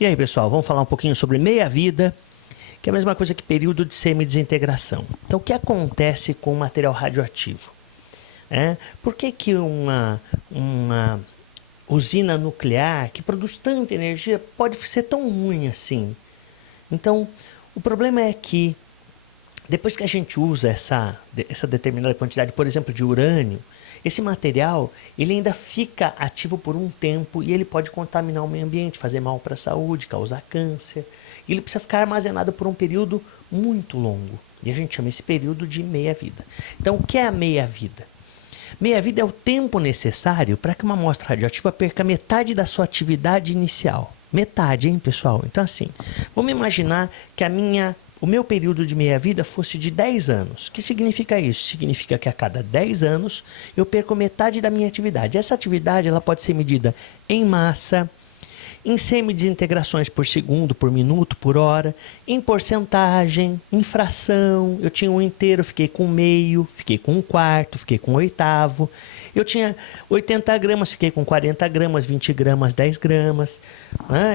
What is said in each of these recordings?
E aí, pessoal, vamos falar um pouquinho sobre meia-vida, que é a mesma coisa que período de semidesintegração. Então, o que acontece com o material radioativo? Por que uma usina nuclear que produz tanta energia pode ser tão ruim assim? Então, o problema é que depois que a gente usa essa determinada quantidade, por exemplo, de urânio, esse material ele ainda fica ativo por um tempo e ele pode contaminar o meio ambiente, fazer mal para a saúde, causar câncer. E ele precisa ficar armazenado por um período muito longo. E a gente chama esse período de meia-vida. Então, o que é a meia-vida? Meia-vida é o tempo necessário para que uma amostra radioativa perca metade da sua atividade inicial. Metade, hein, pessoal? Então, assim, vamos imaginar que o meu período de meia-vida fosse de 10 anos. O que significa isso? Significa que a cada 10 anos eu perco metade da minha atividade. Essa atividade ela pode ser medida em massa, em semidesintegrações por segundo, por minuto, por hora, em porcentagem, em fração. Eu tinha um inteiro, fiquei com meio, fiquei com um quarto, fiquei com um oitavo. Eu tinha 80 gramas, fiquei com 40 gramas, 20 gramas, 10 gramas.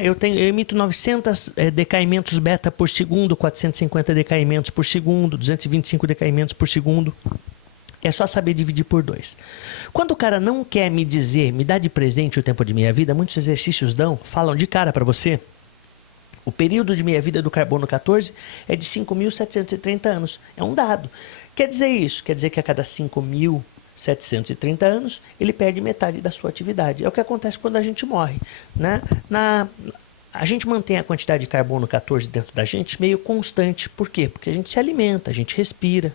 Eu emito 900 decaimentos beta por segundo, 450 decaimentos por segundo, 225 decaimentos por segundo. É só saber dividir por 2. Quando o cara não quer me dizer, me dá de presente o tempo de meia-vida, muitos exercícios falam de cara para você. O período de meia-vida do carbono 14 é de 5.730 anos. É um dado. Quer dizer isso? Quer dizer que a cada 5.730 anos, ele perde metade da sua atividade. É o que acontece quando a gente morre. Né? A gente mantém a quantidade de carbono 14 dentro da gente meio constante. Por quê? Porque a gente se alimenta, a gente respira.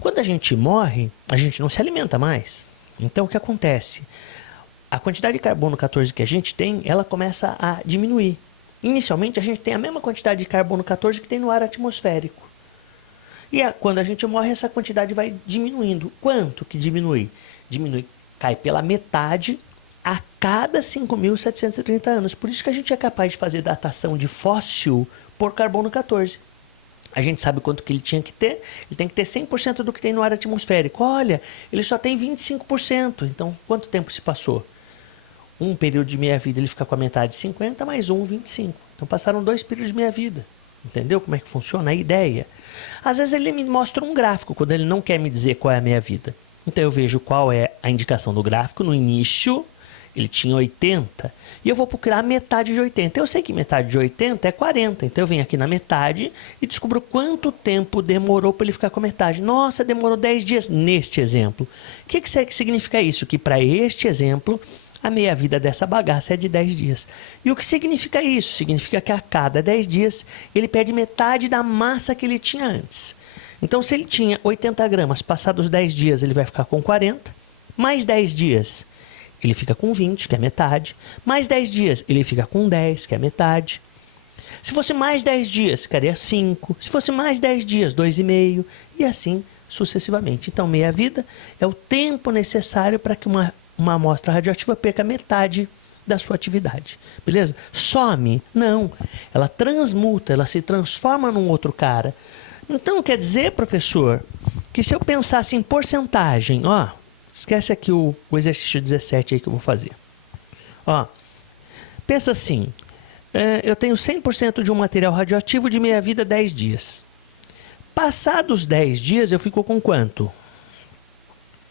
Quando a gente morre, a gente não se alimenta mais. Então, o que acontece? A quantidade de carbono 14 que a gente tem, ela começa a diminuir. Inicialmente, a gente tem a mesma quantidade de carbono 14 que tem no ar atmosférico. E quando a gente morre, essa quantidade vai diminuindo. Quanto que diminui? Cai pela metade a cada 5.730 anos. Por isso que a gente é capaz de fazer datação de fóssil por carbono 14. A gente sabe quanto que ele tinha que ter. Ele tem que ter 100% do que tem no ar atmosférico. Olha, ele só tem 25%. Então, quanto tempo se passou? Um período de meia-vida ele fica com a metade 50, mais 25. Então, passaram 2 períodos de meia-vida. Entendeu como é que funciona a ideia? Às vezes ele me mostra um gráfico quando ele não quer me dizer qual é a meia-vida. Então, eu vejo qual é a indicação do gráfico. No início, ele tinha 80 e eu vou procurar metade de 80. Eu sei que metade de 80 é 40, então eu venho aqui na metade e descubro quanto tempo demorou para ele ficar com a metade. Nossa, demorou 10 dias neste exemplo. O que significa isso? Que para este exemplo, a meia-vida dessa bagaça é de 10 dias. E o que significa isso? Significa que a cada 10 dias ele perde metade da massa que ele tinha antes. Então, se ele tinha 80 gramas, passados 10 dias ele vai ficar com 40, mais 10 dias ele fica com 20, que é metade. Mais 10 dias, ele fica com 10, que é metade. Se fosse mais 10 dias, ficaria 5. Se fosse mais 10 dias, 2,5. E assim sucessivamente. Então, meia-vida é o tempo necessário para que uma amostra radioativa perca metade da sua atividade. Beleza? Some? Não. Ela transmuta, ela se transforma num outro cara. Então, quer dizer, professor, que se eu pensasse em porcentagem, esquece aqui o exercício 17 aí que eu vou fazer. Pensa assim, eu tenho 100% de um material radioativo de meia-vida 10 dias. Passados 10 dias, eu fico com quanto?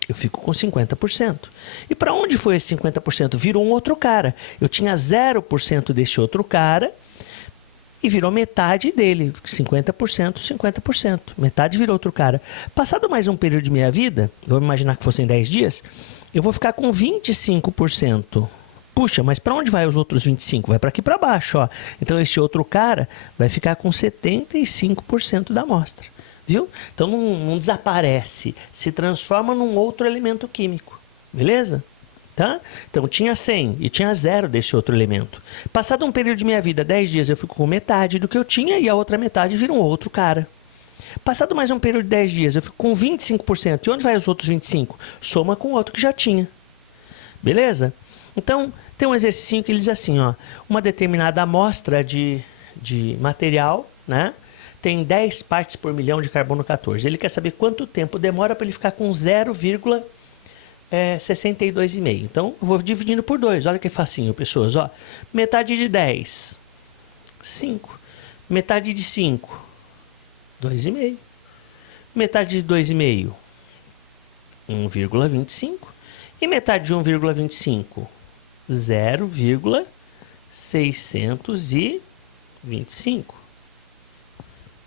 Eu fico com 50%. E para onde foi esse 50%? Virou um outro cara. Eu tinha 0% desse outro cara e virou metade dele. 50%, 50%. Metade virou outro cara. Passado mais um período de meia-vida, vamos imaginar que fossem 10 dias, eu vou ficar com 25%. Puxa, mas para onde vai os outros 25%? Vai para aqui para baixo. Então, esse outro cara vai ficar com 75% da amostra. Viu? Então, não desaparece. Se transforma num outro elemento químico. Beleza? Tá? Então, tinha 100 e tinha 0 desse outro elemento. Passado um período de meia-vida, 10 dias, eu fico com metade do que eu tinha e a outra metade vira um outro cara. Passado mais um período de 10 dias, eu fico com 25%. E onde vai os outros 25%? Soma com o outro que já tinha. Beleza? Então, tem um exercício que ele diz assim, uma determinada amostra de material, né, tem 10 partes por milhão de carbono 14. Ele quer saber quanto tempo demora para ele ficar com 0,62,5. Então, eu vou dividindo por 2. Olha que facinho, pessoas. Metade de 10 5. Metade de 5, 2,5. Metade de 2,5, 1,25. E metade de 1,25, 0,625.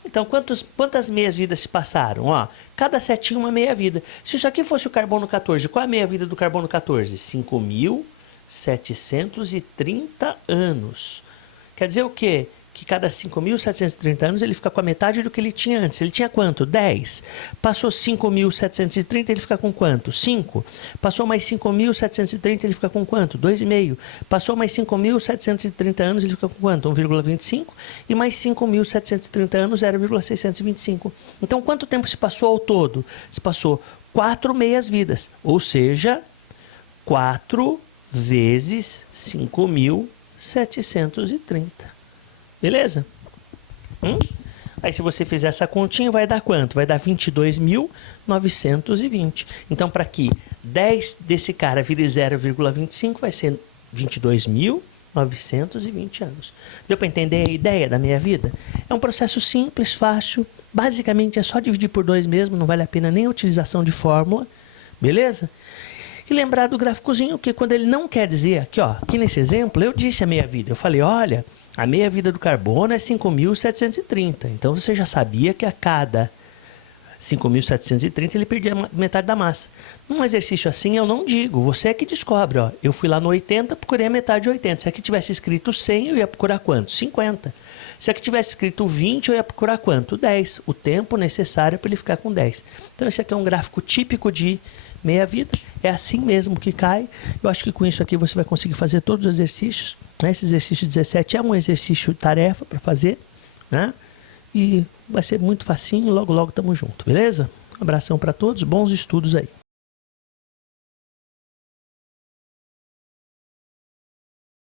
Então, quantas meias-vidas se passaram? Ó, cada setinha uma meia-vida. Se isso aqui fosse o carbono 14, qual é a meia-vida do carbono 14? 5.730 anos. Quer dizer o quê? Que cada 5.730 anos ele fica com a metade do que ele tinha antes. Ele tinha quanto? 10. Passou 5.730, ele fica com quanto? 5. Passou mais 5.730, ele fica com quanto? 2,5. Passou mais 5.730 anos, ele fica com quanto? 1,25. E mais 5.730 anos, 0,625. Então, quanto tempo se passou ao todo? Se passou 4 meias-vidas. Ou seja, 4 vezes 5.730. Beleza? Aí se você fizer essa continha, vai dar quanto? Vai dar 22.920. Então, para que 10 desse cara vire 0,25, vai ser 22.920 anos. Deu para entender a ideia da minha vida? É um processo simples, fácil. Basicamente, é só dividir por 2 mesmo. Não vale a pena nem a utilização de fórmula. Beleza? E lembrar do gráficozinho, que quando ele não quer dizer, aqui, ó, aqui nesse exemplo, eu disse a meia-vida. Eu falei, olha, a meia-vida do carbono é 5.730. Então, você já sabia que a cada 5.730 ele perdia metade da massa. Num exercício assim, eu não digo. Você é que descobre. Ó. Eu fui lá no 80, procurei a metade de 80. Se aqui tivesse escrito 100, eu ia procurar quanto? 50. Se aqui tivesse escrito 20, eu ia procurar quanto? 10. O tempo necessário para ele ficar com 10. Então, esse aqui é um gráfico típico de meia-vida. É assim mesmo que cai. Eu acho que com isso aqui você vai conseguir fazer todos os exercícios. Né? Esse exercício 17 é um exercício tarefa para fazer. Né? E vai ser muito facinho. Logo, logo estamos juntos. Beleza? Um abração para todos. Bons estudos aí.